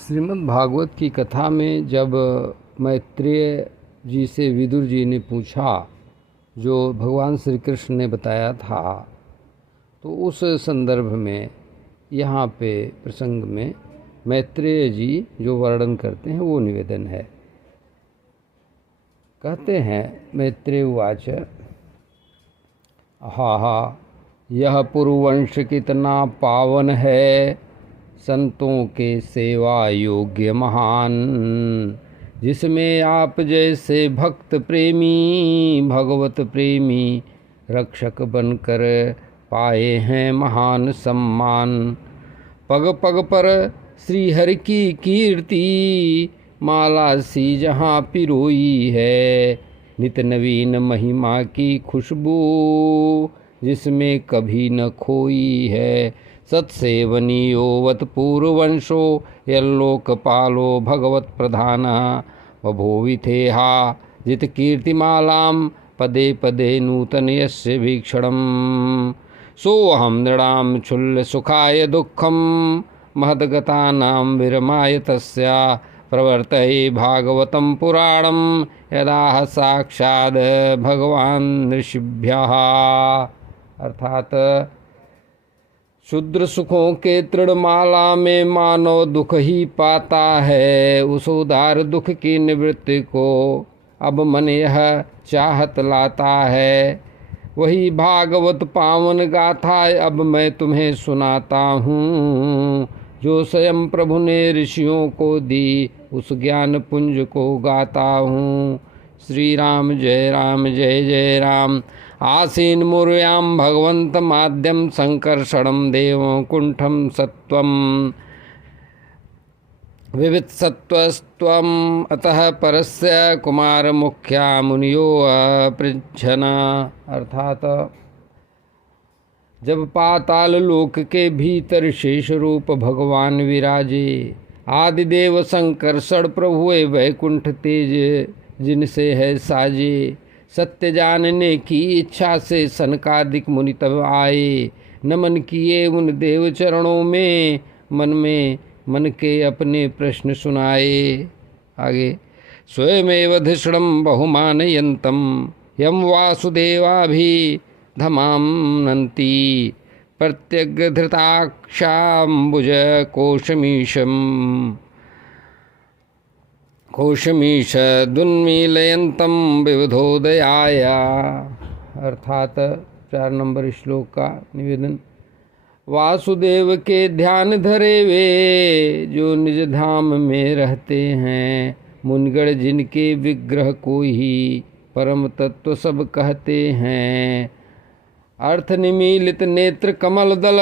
श्रीमद् भागवत की कथा में जब मैत्रेय जी से विदुर जी ने पूछा जो भगवान श्री कृष्ण ने बताया था, तो उस संदर्भ में यहाँ पे प्रसंग में मैत्रेय जी जो वर्णन करते हैं वो निवेदन है। कहते हैं मैत्रेय उवाच, हा यह पुरुवंश कितना पावन है, संतों के सेवा योग्य महान, जिसमें आप जैसे भक्त प्रेमी भगवत प्रेमी रक्षक बनकर पाए हैं महान सम्मान। पग पग पर श्री हरि की कीर्ति माला सी जहाँ पिरोई है, नित नवीन महिमा की खुशबू जिसमें कभी न खोई है। सत्सेवनीयोवत पूर्ववंशो यल्लोकपालो भगवत प्रधाना, बभूविथेहा जित कीर्तिमालां पदे पदे नूतन यस्य भीक्षणम्। सोऽहं नृणां क्षुल्ल सुखाय दुःखं महद्गतानां विरमाय तस्या, प्रवर्तये भागवतं पुराणं यदा साक्षात् भगवान् ऋषिभ्यः। अर्थात शुद्र सुखों के तृणमाला में मानव दुख ही पाता है, उस उदार दुख की निवृत्ति को अब मन यह चाहत लाता है। वही भागवत पावन गाथा अब मैं तुम्हें सुनाता हूँ, जो स्वयं प्रभु ने ऋषियों को दी उस ज्ञान पुंज को गाता हूँ। श्री राम जय जय राम। आसीन मुर्यां भगवंत माद्यम संकर्षणं देवं कुंठम सत्वम विविध सत्वस्त्वम्, अतः परस्य कुमार मुख्या मुनियो अपृच्छना। अर्थात जब पाताल लोक के भीतर शेष रूप भगवान विराजे, आदिदेव संकर्षण प्रभुए वैकुंठ तेज जिनसे है साजे, सत्य जानने की इच्छा से सनकादिक मुनि तब आए, नमन किए उन देव चरणों में मन के अपने प्रश्न सुनाए। आगे स्वयमेव धिषणं बहुमानयन्तं यं वासुदेवाभिधमां नन्ति, प्रत्यग्धृताक्षाम्बुज कोशमीश दुन्मीलयन्तं विविधोदयाय। अर्थात 4 नंबर श्लोक का निवेदन। वासुदेव के ध्यान धरे वे जो निज धाम में रहते हैं, मुनगण जिनके विग्रह को ही परम तत्व सब कहते हैं। अर्थ निमीलित नेत्र कमल दल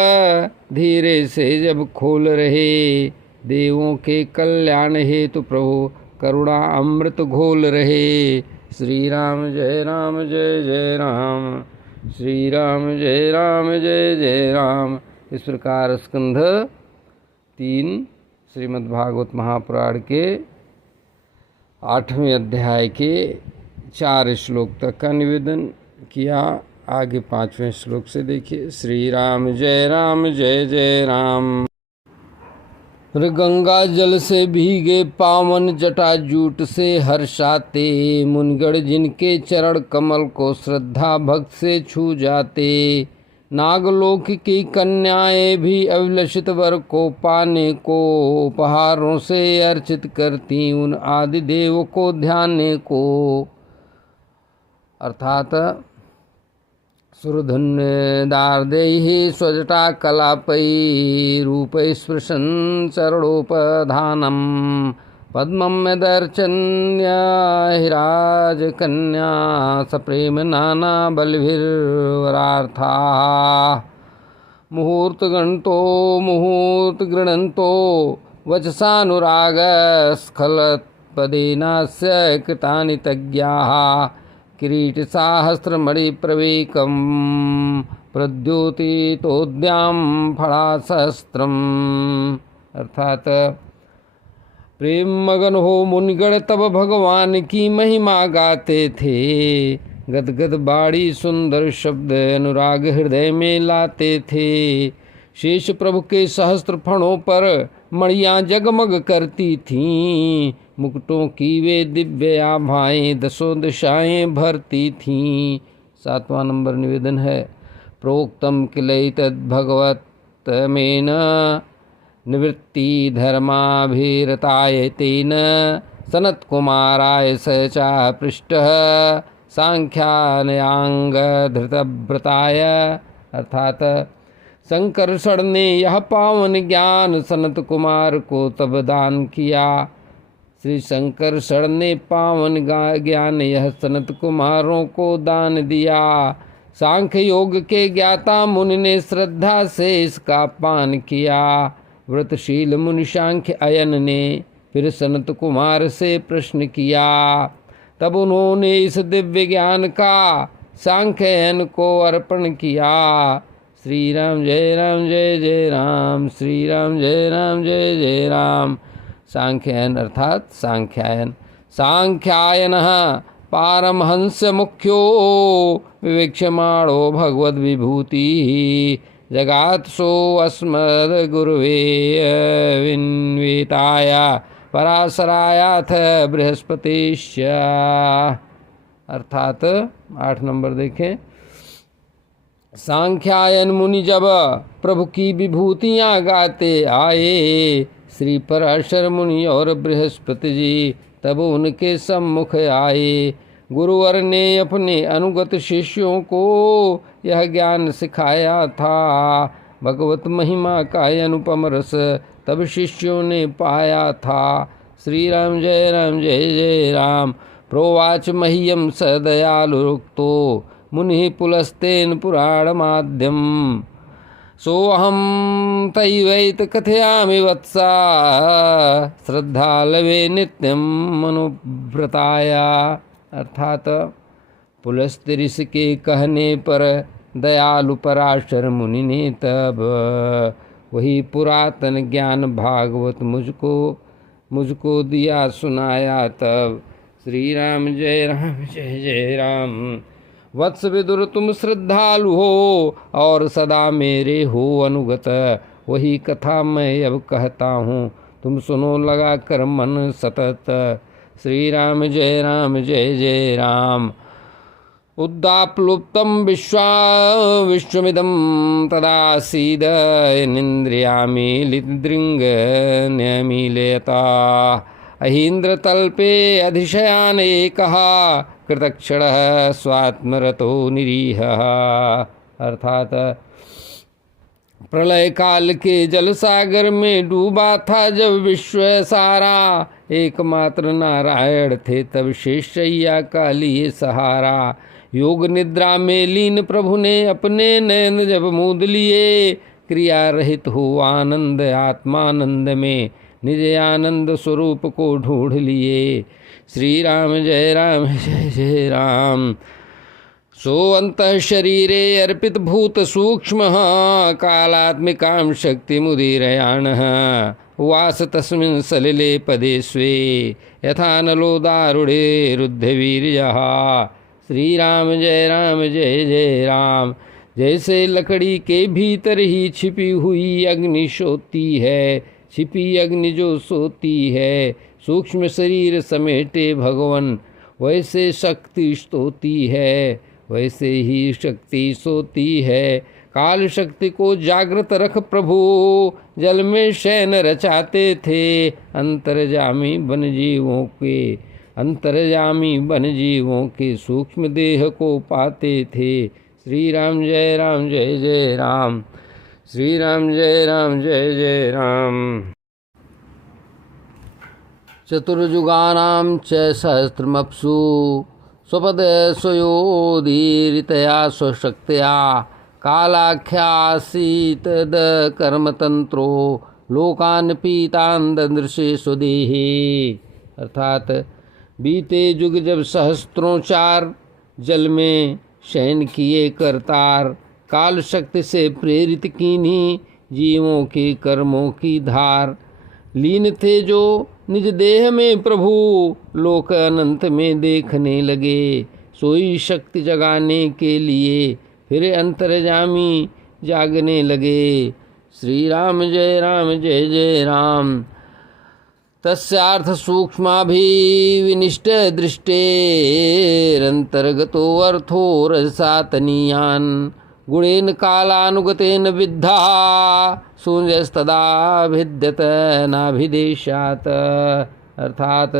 धीरे से जब खोल रहे, देवों के कल्याण हेतु प्रभु करुणा अमृत घोल रहे। श्री राम जय जय राम। श्री राम जय जय राम। इस प्रकार स्कंध 3 श्रीमद्भागवत महापुराण के 8वें अध्याय के 4 श्लोक तक का निवेदन किया। आगे 5वें श्लोक से देखिए। श्री राम जय जय राम। गंगा जल से भीगे पावन जटाजूट से हर्षाते, मुनगढ़ जिनके चरण कमल को श्रद्धा भक्त से छू जाते, नागलोक की कन्याएं भी अभिलषित वर को पाने को उपहारों से अर्चित करती उन आदि देव को ध्याने को। अर्थात सुरधन्य दार्दैः स्वजटा कलापै रूपै स्पृशन् चरणोपधानम्, पद्मं यदर्चन्या हिराजकन्या सप्रेम नाना बलभिर्वरार्थाः, मुहूर्त गृणन्तो वचसानुरागस्खलत्पदेनास्य कृतानि तज्ञाः, किरीटसाहस्रमणिप्रवेकं प्रद्योतितोद्यां फलासहस्रम्। अर्थात प्रेम मगन हो मुनिगण तब भगवान की महिमा गाते थे, गदगद बाड़ी सुंदर शब्द अनुराग हृदय में लाते थे। शेष प्रभु के सहस्त्र फणों पर मणियाँ जगमग करती थीं, मुकुटों की वे दिव्य आभाएं दसों दिशाएं भरती थीं। 7वां नंबर निवेदन है। प्रोक्तम किलैतद्भगवत्तमेन निवृत्ति धर्माभिरताय तेन सनत्कुमाराय स चापृष्टः सांख्यानयांग धृतव्रताय। अर्थात शंकरषण ने यह पावन ज्ञान सनत कुमार को तब दान किया। श्री शंकरषण ने पावन ज्ञान यह सनत कुमारों को दान दिया। सांख्य योग के ज्ञाता मुनि ने श्रद्धा से इसका पान किया। व्रतशील मुनि सांख्य अयन ने फिर सनत कुमार से प्रश्न किया। तब उन्होंने इस दिव्य ज्ञान का सांख्ययन को अर्पण किया। श्री राम जय जय राम, श्री राम जय जय राम। सांख्यायन अर्थात सांख्यायन। सांख्यायनः पारमहंस मुख्यो विवेक्ष्यमाणो भगवद विभूति जगात्सो अस्मद गुरुवे विन्वेताय पराशरायाथ बृहस्पतिश्च। अर्थात 8 नंबर देखें। सांख्यायन मुनि जब प्रभु की विभूतियाँ गाते आए, श्री पराशर मुनि और बृहस्पति जी तब उनके सम्मुख आए। गुरुवर ने अपने अनुगत शिष्यों को यह ज्ञान सिखाया था। भगवत महिमा का अनुपम रस तब शिष्यों ने पाया था। श्री राम जय जय राम। प्रोवाच मह्यम स दयालुरुक्तो मुनि पुलस्तेन पुराण माध्यम सोऽहं तैवैत कथयामि वत्सा श्रद्धालवे नित्यम अनुव्रताया। अर्थात पुलस्त्य ऋषि के कहने पर दयालु पराशर मुनि ने तब वही पुरातन ज्ञान भागवत मुझको दिया सुनाया। तब श्री राम जय जय राम। वत्स विदुर तुम श्रद्धालु हो और सदा मेरे हो अनुगत, वही कथा मैं अब कहता हूँ, तुम सुनो लगा कर मन सतत। श्री राम जय जय राम। उद्दाप्लुप्तं विश्वमिदं तदासीद निन्द्रियामि लिदृङ्गन्यमीलयता अहीन्द्रतल्पे अधिशयान एकः कृतक्षणः स्वात्मरतो निरीहः। अर्थात प्रलय काल के जल सागर में डूबा था जब विश्व सारा, एकमात्र नारायण थे तब शेषैया का लिए सहारा। योग निद्रा में लीन प्रभु ने अपने नयन जब मूंद लिए, क्रिया रहित हो आनंद आत्मानंद में निज आनंद स्वरूप को ढूंढ लिए। श्री राम जय जय राम। सो अंतः शरीरे अर्पित भूत सूक्ष्म कालात्मिकां शक्ति मुदीरयाणः वास तस्मिन् सलिले पदे स्वे यथा नलो दारुणे रुद्धवीर्यः। श्री राम जय जय राम। जैसे लकड़ी के भीतर ही छिपी हुई अग्नि सोती है, छिपी अग्नि जो सोती है, सूक्ष्म शरीर समेटे भगवन, वैसे शक्ति सोती है, वैसे ही शक्ति सोती है। काल शक्ति को जागृत रख प्रभु जल में शयन रचाते थे, अंतर्जामी बन जीवों के सूक्ष्म देह को पाते थे। श्री राम जय जय राम। श्री राम जय जय राम। चतुर्युगानां च सहस्रमप्सु स्वपद स्वयोदीरितया स्वशक्त्या कालाख्यासीत कर्मतंत्रो लोकान् पीतान् ददृशे स्वदेहे। अर्थात बीते युग जब सहस्त्रों चार जल में शयन किए करतार, काल शक्ति से प्रेरित कीन्ही जीवों के कर्मों की धार, लीन थे जो निज देह में प्रभु लोक अनंत में देखने लगे। सोई शक्ति जगाने के लिए फिर अंतर्जामी जागने लगे। श्री राम जय जय राम। तस्यार्थ सूक्ष्माभिविनिष्ट दृष्टेरन्तर्गतो अर्थो रजसातनीयान् गुणेन कालानुगतेन विद्धा शून्यस्तदा भिद्यत नाभिदेशात्। अर्थात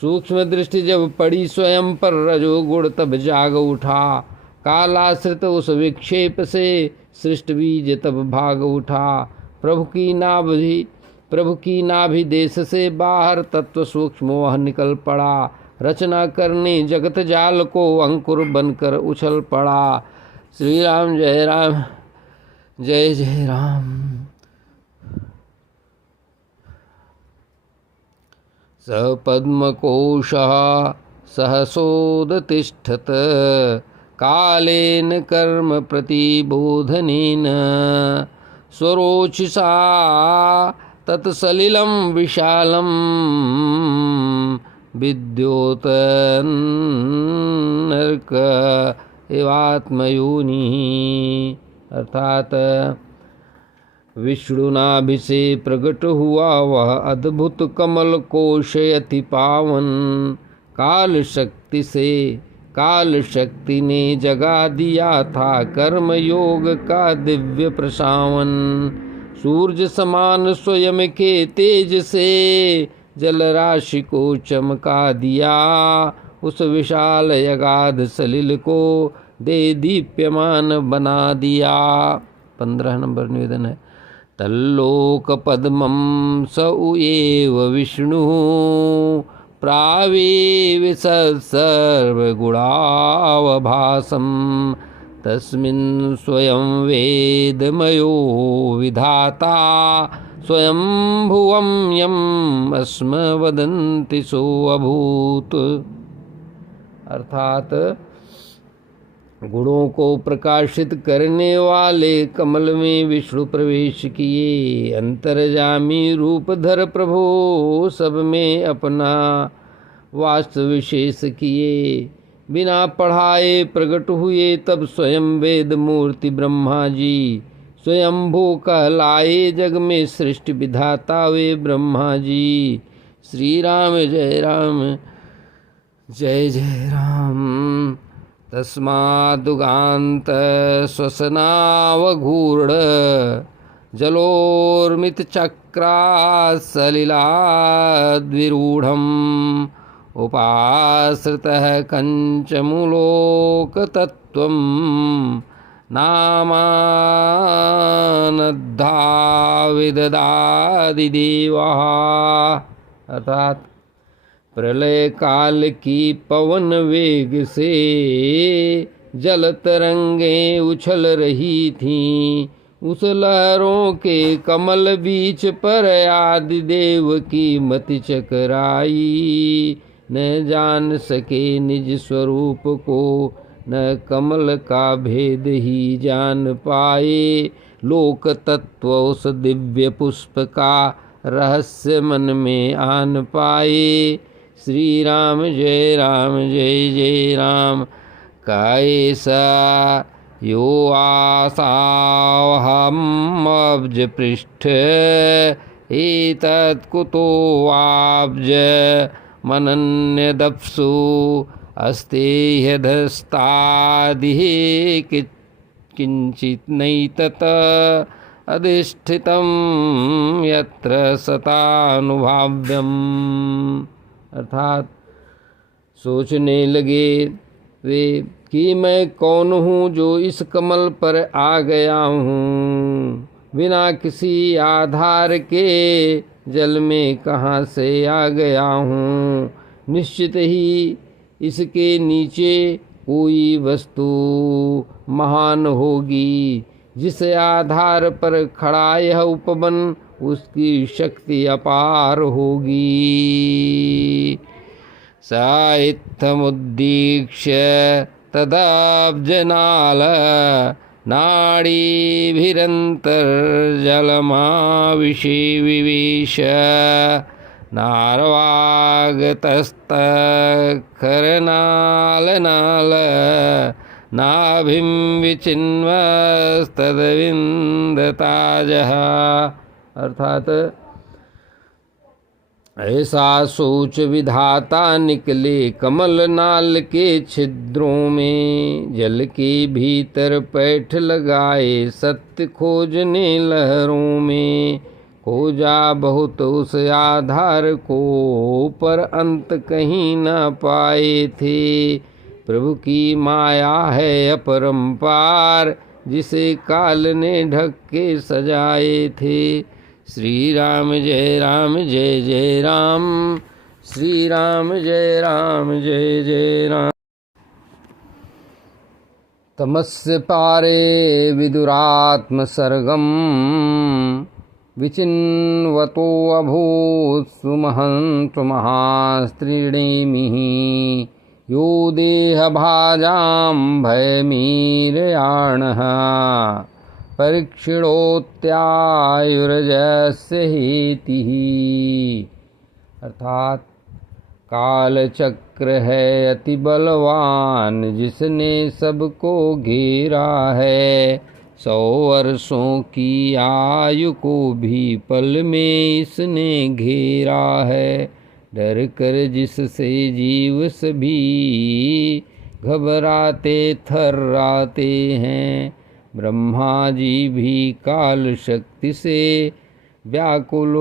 सूक्ष्म दृष्टि जब पड़ी स्वयं पर रजोगुण तब जाग उठा, कालाश्रित उस विक्षेप से सृष्ट बीज तब भाग उठा। प्रभु की नाभि देश से बाहर तत्व सूक्ष्म वह निकल पड़ा, रचना करने जगत जाल को अंकुर बनकर उछल पड़ा। श्री राम जय जय राम। स पद्मकोशः सहसोदतिष्ठत् कालेन कर्म प्रतिबोधनेन स्वरोचिषा तत्सलिलं विशालं विद्योतनर्क एवात्मयोनिः। अर्थात विष्णुनाभि से प्रकट हुआ वह अद्भुत कमल कोश अति पावन, काल शक्ति ने जगा दिया था कर्म योग का दिव्य प्रसावन। सूर्य समान स्वयं के तेज से जल राशि को चमका दिया, उस विशाल यगाध सलिल को दे दीप्यमान बना दिया। 15 नंबर निवेदन है। तल्लोक पद्मं स एव विष्णु प्रावेविशत् सर्वगुणावभासं तस्मिन् स्वयं वेदमयो विधाता स्वयंभुवं यम् अस्म वदन्ति सोऽभूत्। अर्थात गुणों को प्रकाशित करने वाले कमल में विष्णु प्रवेश किए, अंतर्जामी रूप धर प्रभु सब में अपना वास्तव विशेष किए। बिना पढ़ाए प्रकट हुए तब स्वयं वेद मूर्ति ब्रह्मा जी, स्वयंभू कहलाए जग में सृष्टि विधाता वे ब्रह्मा जी। श्री राम जय जय राम। तस्मादुगान्त श्वसनावघूर्ण जलोर्मित चक्रासलिलाद्विरूढम् उपाश्रितः कञ्चमूलोकतत्त्वं नामानद्धाविददादिदेवः। अर्थात प्रलय काल की पवन वेग से जल तरंगें उछल रही थीं, उस लहरों के कमल बीच पर आदि देव की मति चकराई। न जान सके निज स्वरूप को, न कमल का भेद ही जान पाए। लोक तत्व उस दिव्य पुष्प का रहस्य मन में आन पाए। श्री राम जय जय राम। कैसा यो आसावहम् अब्ज पृष्ठ एतत् कुतो वाब्ज मनन्यदप्सु अस्ते ह्यधस्तादिः किंचित् नैतत् अधिष्ठितं यत्र सतानुभाव्यम्। अर्थात सोचने लगे वे कि मैं कौन हूँ जो इस कमल पर आ गया हूँ, बिना किसी आधार के जल में कहाँ से आ गया हूँ। निश्चित ही इसके नीचे कोई वस्तु महान होगी, जिस आधार पर खड़ा यह उपवन उसकी शक्ति अपार होगी। साइत्थमुद्दीक्ष्य तदाब्जनाल नाडीभिरन्तर्जलमाविशेविवेश नार्वागतस्तखरनालनाल नाभिं विचिन्वस्तद्विन्दताजः। अर्थात ऐसा सोच विधाता निकले कमल नाल के छिद्रों में, जल के भीतर पैठ लगाए सत्य खोजने लहरों में। खोजा बहुत उस आधार को, पर अंत कहीं न पाए थे। प्रभु की माया है अपरंपार, जिसे काल ने ढक के सजाए थे। श्री राम जय राम जय जय राम, श्री राम जय राम जय जय राम। तमस्य पारे विदुरात्म सर्गम, विचिन्वतो अभूत् सुमहन्तु महास्त्रीणेमिः। यो देहभाजां भयमीरयाणः, परीक्षिणोत्यायुर्जस्य हेतिः। अर्थात काल चक्र है अति बलवान, जिसने सबको घेरा है। 100 वर्षों की आयु को भी पल में इसने घेरा है। डर कर जिससे जीव सभी घबराते थर्राते हैं। ब्रह्मा जी भी काल शक्ति से व्याकुल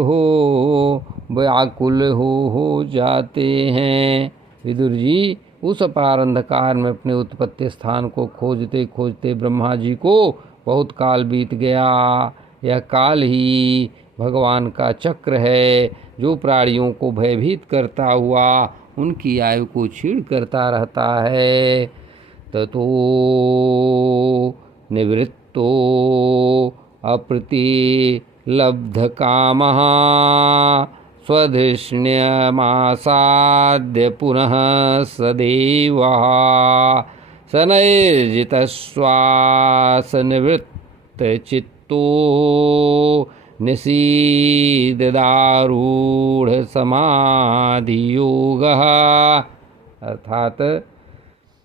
हो जाते हैं। विदुर जी उस अपार अंधकार में अपने उत्पत्ति स्थान को खोजते खोजते ब्रह्मा जी को बहुत काल बीत गया। यह काल ही भगवान का चक्र है, जो प्राणियों को भयभीत करता हुआ उनकी आयु को छीण करता रहता है। ततो निवृत्तो अप्रतिलब्ध कामः, स्वधिष्ण्यमासाद्य पुनः सदेवः। शनैर्जितश्वासनिवृत्तचित्तो, निषीददारूढ़ समाधियोगः। अर्थात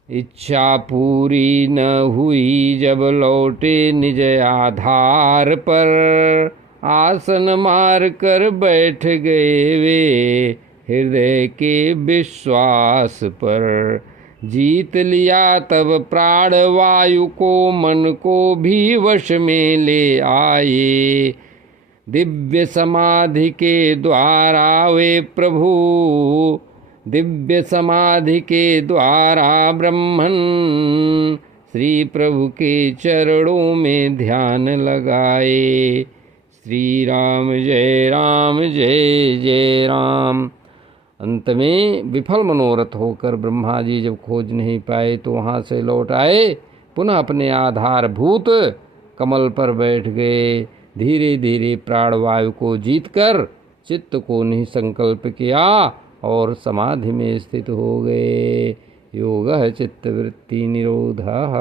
इच्छा पूरी न हुई जब लौटे निज आधार पर, आसन मार कर बैठ गए वे हृदय के विश्वास पर। जीत लिया तब प्राण वायु को, मन को भी वश में ले आए। दिव्य समाधि के द्वारा वे प्रभु, दिव्य समाधि के द्वारा ब्रह्मन, श्री प्रभु के चरणों में ध्यान लगाए। श्री राम जय जय राम। अंत में विफल मनोरथ होकर ब्रह्मा जी जब खोज नहीं पाए तो वहाँ से लौट आए। पुनः अपने आधारभूत कमल पर बैठ गए। धीरे धीरे प्राणवायु को जीतकर चित्त को निसंकल्प किया और समाधि में स्थित हो गए। योगः चित्तवृत्ति निरोधः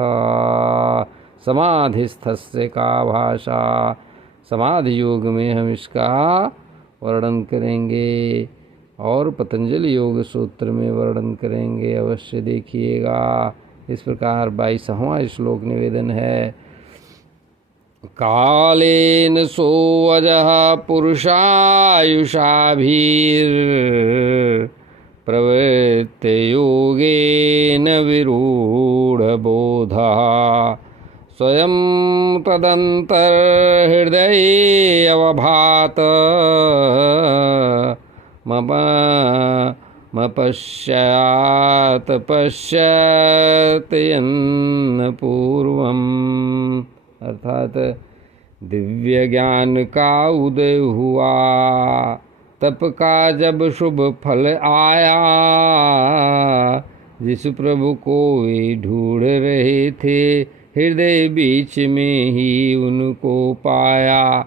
समाधिस्थस्य का भाषा। समाधि योग में हम इसका वर्णन करेंगे और पतंजलि योग सूत्र में वर्णन करेंगे, अवश्य देखिएगा। इस प्रकार 22वां श्लोक निवेदन है। कालेन सोऽजः पुरुषायुषाभिर्प्रवृत्ते योगेन विरूढबोधः, स्वयं तदन्तर्हृदये अवभात मपश्चात् पश्चात् पूर्वम्। अर्थात दिव्य ज्ञान का उदय हुआ, तप का जब शुभ फल आया, जिस प्रभु को वे ढूंढ रहे थे, हृदय बीच में ही उनको पाया।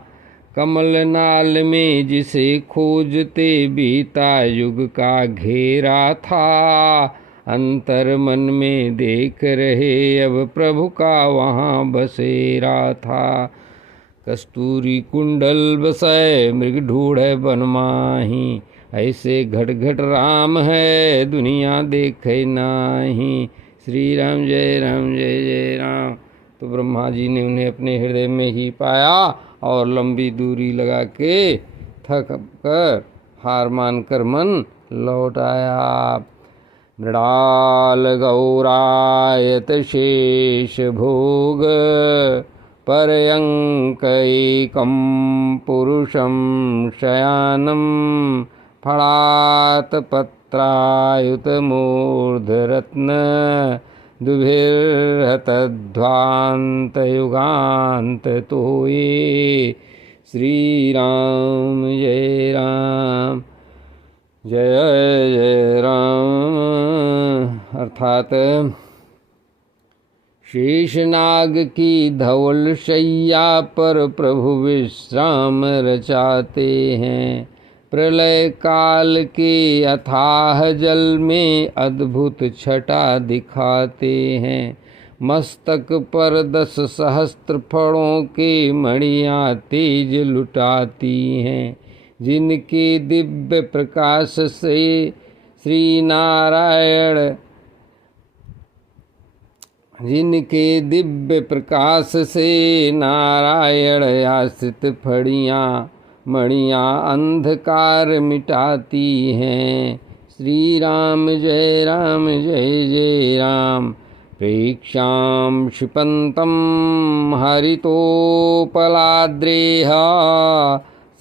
कमल नाल में जिसे खोजते बीता युग का घेरा था, अंतर मन में देख रहे अब प्रभु का वहाँ बसेरा था। कस्तूरी कुंडल बसै मृग ढूढ़े बन माही, ऐसे घट घट राम है दुनिया देखे नाही। श्री राम जय जय राम। तो ब्रह्मा जी ने उन्हें अपने हृदय में ही पाया और लंबी दूरी लगा के थक कर हार मानकर मन लौट आया। मृणाल गौरायत शेष भोग पर्यंकैकं पुरुषं शयानं फलात् पत्रायुतमूर्धरत्न दुभिर्हतध्वान्तयुगान्त तो ये। श्री राम जय राम जय जय राम। अर्थात शेषनाग की धवल शैया पर प्रभु विश्राम रचाते हैं। प्रलय काल के अथाह जल में अद्भुत छटा दिखाते हैं। मस्तक पर 10 सहस्त्र फणों के मणियाँ तेज लुटाती हैं। जिनके दिव्य प्रकाश से श्री नारायण जिनके दिव्य प्रकाश से नारायण आश्रित फड़ियाँ मणियाँ अंधकार मिटाती हैं। श्री राम जय जय राम। प्रेक्षां क्षिपन्तं हरितोपलाद्रेह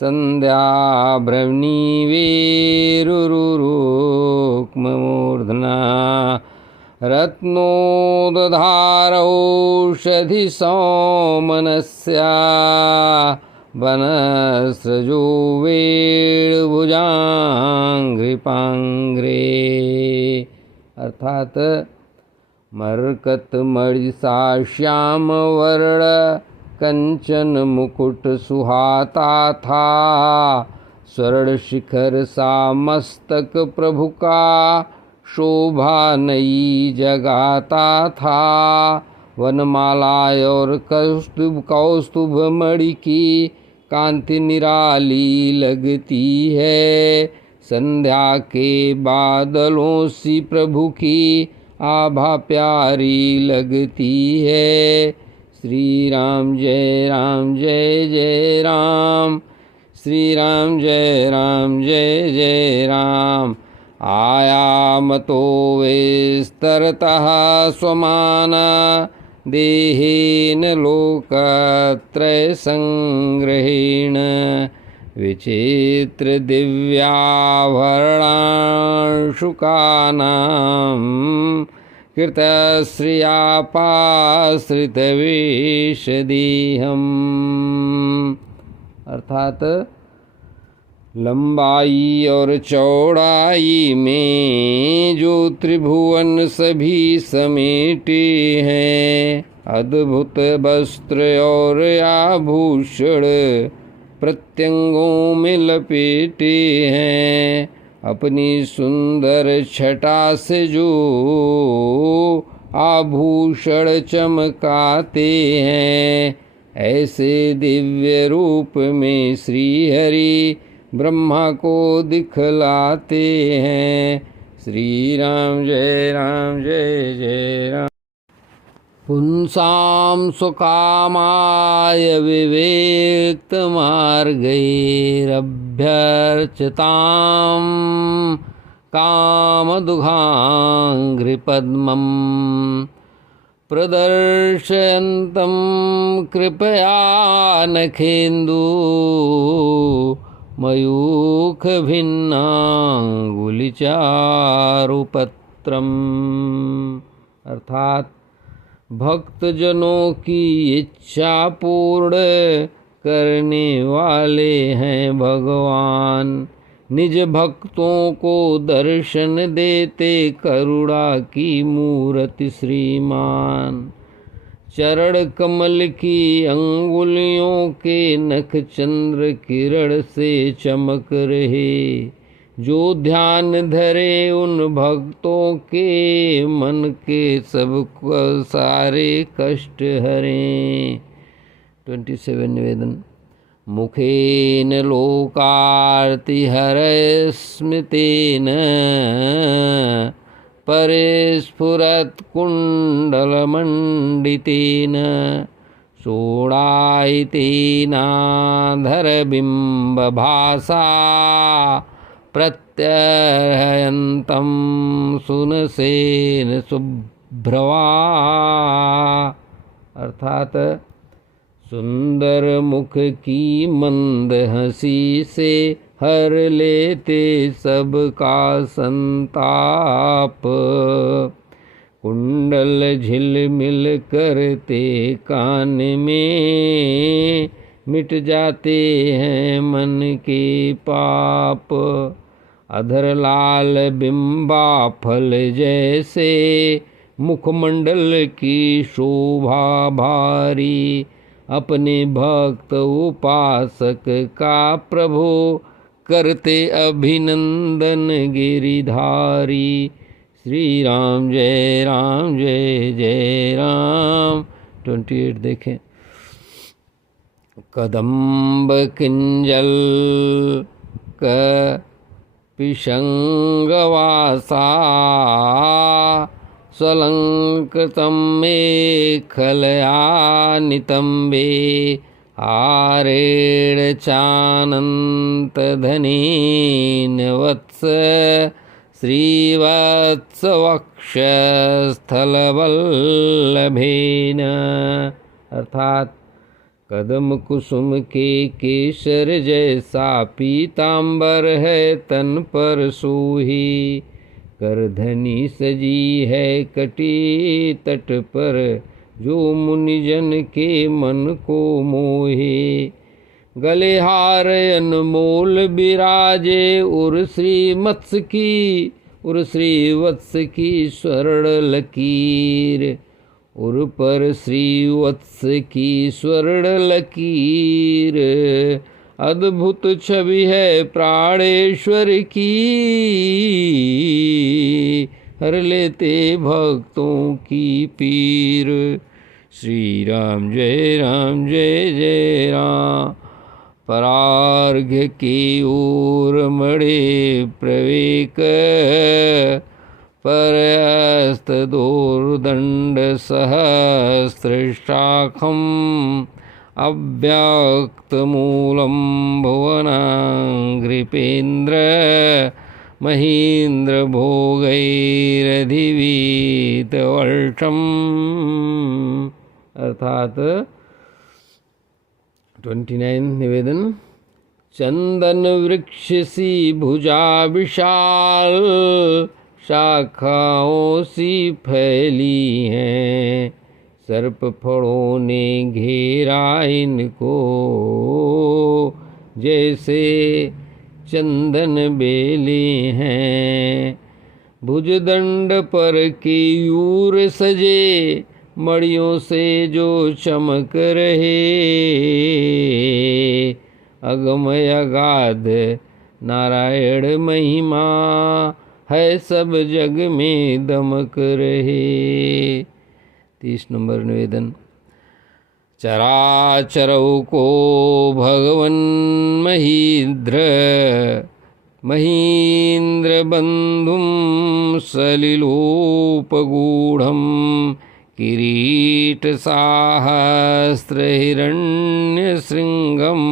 सन्ध्याभ्रमणीवेरुरुक्ममूर्धना रत्नोदधारौषधि सौमनस्या वनस्रजो वेणुभुजांघ्रिपांघ्रे। अर्थात मरकत मणिसा श्याम वर्ण कंचन मुकुट सुहाता था। स्वर्ण शिखर सा मस्तक प्रभु का शोभा नई जगाता था। वनमाला और कौस्तुभ मणि की कांति निराली लगती है। संध्या के बादलों सी प्रभु की आभा प्यारी लगती है। श्री राम जय जय राम। श्री राम जय जय राम। आयामतो विस्तरतः स्वमाना देहेन लोकत्रय संग्रहेण विचित्र दिव्याभरणांशुकानां कृतश्रियापाश्रितवेशदेहम्। अर्थात लंबाई और चौड़ाई में जो त्रिभुवन सभी समेटे हैं। अद्भुत वस्त्र और आभूषण प्रत्यंगों में लपेटे हैं। अपनी सुंदर छटा से जो आभूषण चमकाते हैं। ऐसे दिव्य रूप में श्री हरि ब्रह्मा को दिखलाते हैं। श्री राम जय जय राम। पुंसां सुकामाय विवेक्तमार्गैरभ्यर्चितां कामदुघाङ्घ्रिपद्मं प्रदर्शयन्तं कृपया नखेन्दु मयूखभिन्नांगुलिचारुपत्रम्। अर्थात भक्तजनों की इच्छा पूर्ण करने वाले हैं भगवान। निज भक्तों को दर्शन देते करुणा की मूर्ति श्रीमान। चरण कमल की अंगुलियों के नख चंद्र किरण से चमक रहे। जो ध्यान धरे उन भक्तों के मन के सब सारे कष्ट हरें। 27 निवेदन। मुखेन लोकार्तिहर स्मृतेन परिस्फुरत् कुण्डलमण्डितेन शोणायितेनाधरबिम्बभासा प्रत्यर्हयन्तं सुनसेन शुभ्रवा। अर्थात सुंदर मुख की मंद हंसी से हर लेते सबका संताप। कुंडल झिलमिल करते कान में मिट जाते हैं मन के पाप। अधर लाल बिंबा फल जैसे मुखमंडल की शोभा भारी। अपने भक्त उपासक का प्रभु करते अभिनंदन गिरिधारी। श्री राम जय जय राम। 28 देखें। कदम्ब किंजल कपिशंगवासा स्वलंकृतं मेखलया नितंबे। आरेण चानन्तधनेन वत्स श्रीवत्सवक्षस्थलवल्लभेन। अर्थात कदम कुसुम के केसर जैसा पीतांबर है तन पर सोही। करधनी सजी है कटी तट पर जो मुनिजन के मन को मोहे। गले हार अनमोल विराजे उर श्रीवत्स की स्वर्ण लकीर। उर पर श्रीवत्स की स्वर्ण लकीर। अद्भुत छवि है प्राणेश्वर की। हर लेते भक्तों की पीर। श्री राम जय जय राम। परार्घ्य की ओर मड़े प्रवेक परस्त दोर्दंड सहस्रशाखम। अव्यक्तमूलं भुवनाङ्घ्रिपेन्द्र महीन्द्र भोगैरधिवीतवर्षम्। अर्थात 29 निवेदन। चंदन वृक्ष सी भुजा विशाल शाखाओं सी फैली हैं। सर्प फड़ों ने घेरा इनको जैसे चंदन बेले हैं। भुजदंड पर केयूर सजे मड़ियों से जो चमक रहे। अगमय अगाध नारायण महिमा है सब जग में दमक रहे। 30 नंबर निवेदन। चराचरौ को भगवन महीन्द्र बंधुम सलिलोपगूढ़म। किरीट साहस्र हिरण्य श्रृंगम।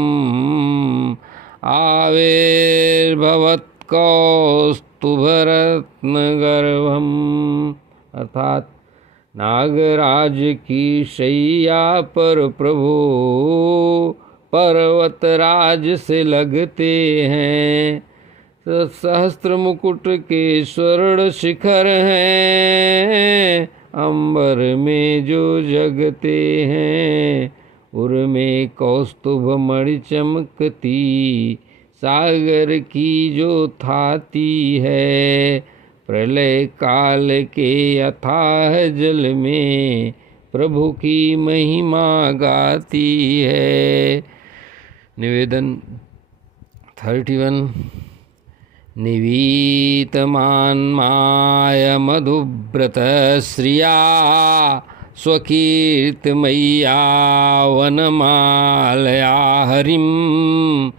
आविर्भवत् कौस्तुभरत्न गर्भम। अर्थात नागराज की शैया पर प्रभु पर्वतराज से लगते हैं। सहस्त्र मुकुट के स्वर्ण शिखर हैं। अंबर में जो जगते हैं उर में कौस्तुभ मणि चमकती। सागर की जो थाती है प्रलय काल के अथाह जल में प्रभु की महिमा गाती है। निवेदन 31। निवीतमान्माय मधुव्रत श्रिया स्वकीर्तिमय्या वनमालया हरिं।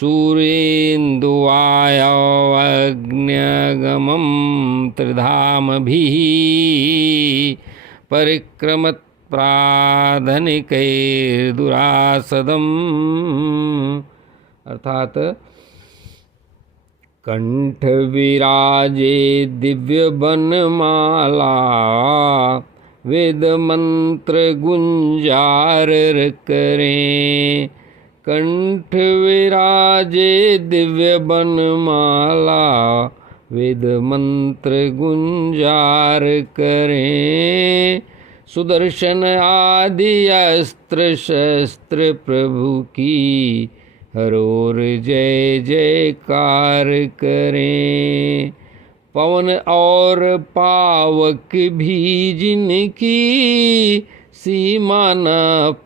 सूर्येन्दुवायवग्न्यगमं त्रिधामभिः परिक्रमत् प्राधनिकैर्दुरासदम्। अर्थात कंठ विराजे दिव्य बनमाला, वेद मंत्र गुंजार करें। कंठ विराजे दिव्य बनमाला, वेद मंत्र गुंजार करें। सुदर्शन आदि अस्त्र शस्त्र प्रभु की हरोर जय जयकार करें। पवन और पावक भी जिनकी सीमा न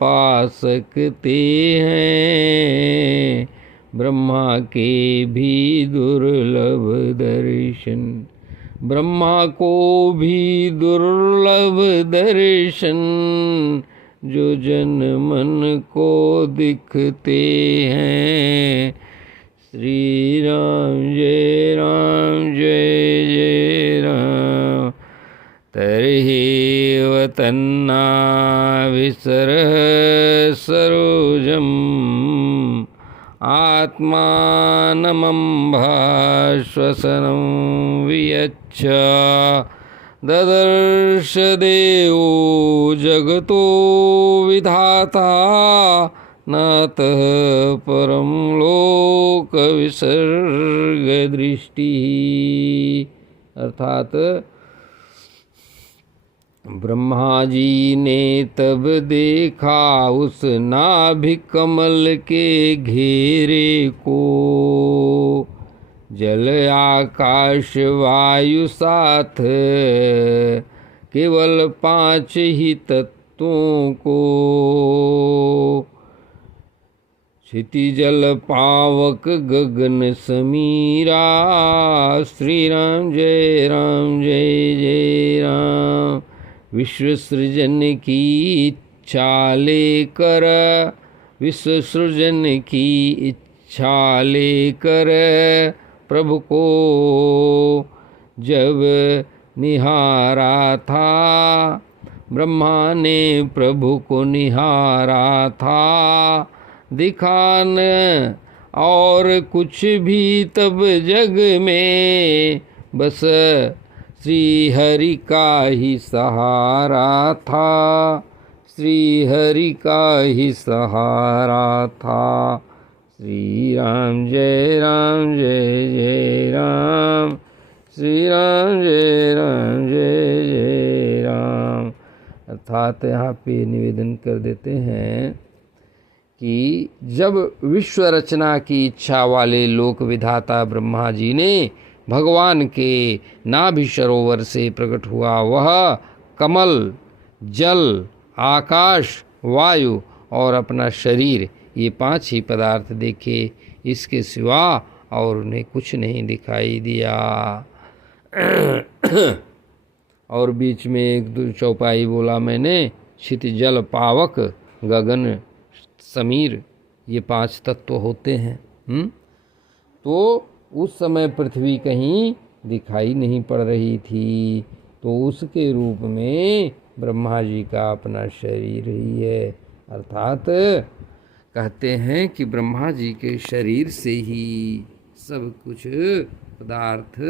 पा सकते हैं, ब्रह्मा के भी दुर्लभ दर्शन। ब्रह्मा को भी दुर्लभ दर्शन, जो जन मन को दिखते हैं। श्री राम जय जय राम। तर्हि तन्ना विसरः सरोजम्, आत्मानमम्भाश्वसनं वियच्छ। ददर्श देवो जगतो विधाता, नातः परम लोक विसर्ग दृष्टि। अर्थात ब्रह्मा जी ने तब देखा उस नाभि कमल के घेरे को, जल आकाश वायु साथ केवल 5 ही तत्वों को। क्षिति जल पावक गगन समीरा। श्री राम जय जय राम। विश्व सृजन की इच्छा लेकर, विश्व सृजन की इच्छा लेकर प्रभु को जब निहारा था, ब्रह्मा ने प्रभु को निहारा था। दिखा न और कुछ भी तब जग में, बस श्री हरि का ही सहारा था। श्री हरि का ही सहारा था। श्री राम जय जय राम। श्री राम जय जय राम। अर्थात यहाँ पे निवेदन कर देते हैं कि जब विश्व रचना की इच्छा वाले लोक विधाता ब्रह्मा जी ने भगवान के नाभि सरोवर से प्रकट हुआ, वह कमल, जल, आकाश, वायु और अपना शरीर, ये 5 ही पदार्थ देखे, इसके सिवा और उन्हें कुछ नहीं दिखाई दिया। और बीच में एक दो चौपाई बोला मैंने, क्षिति जल पावक गगन समीर, ये 5 तत्व होते हैं। तो उस समय पृथ्वी कहीं दिखाई नहीं पड़ रही थी, तो उसके रूप में ब्रह्मा जी का अपना शरीर ही है। अर्थात कहते हैं कि ब्रह्मा जी के शरीर से ही सब कुछ पदार्थ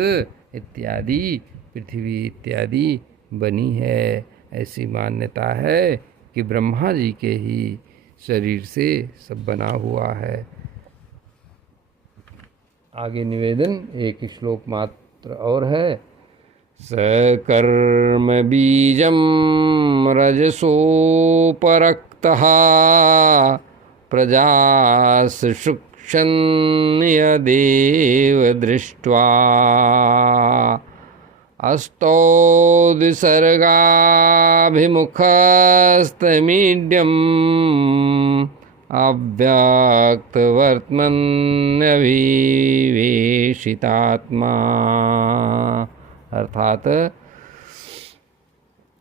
इत्यादि, पृथ्वी इत्यादि बनी है। ऐसी मान्यता है कि ब्रह्मा जी के ही शरीर से सब बना हुआ है। आगे निवेदन एक श्लोक मात्र और है। सकर्म बीजम रजसोपरक्तः, प्रजास शुक्षन्यदेव दृष्ट्वा। अस्तो द्विसर्गाभिमुखस्तमीड्यम्, अव्यक्तवर्त्मन्यभिवेशितात्मा। अर्थात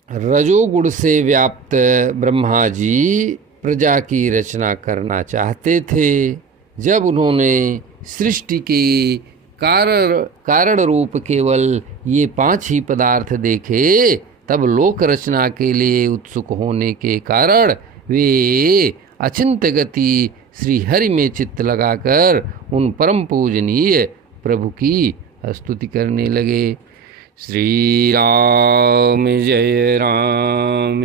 रजोगुण से व्याप्त ब्रह्मा जी प्रजा की रचना करना चाहते थे, जब उन्होंने सृष्टि के कारण रूप केवल ये 5 ही पदार्थ देखे, तब लोक रचना के लिए उत्सुक होने के कारण वे अचिंत्य गति श्री हरि में चित्त लगाकर उन परम पूजनीय प्रभु की स्तुति करने लगे। श्री राम जय जय राम,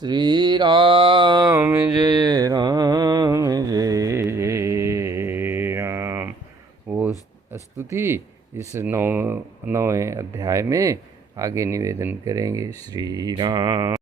श्री राम जय राम। वो स्तुति इस 9वें अध्याय में आगे निवेदन करेंगे। श्री राम।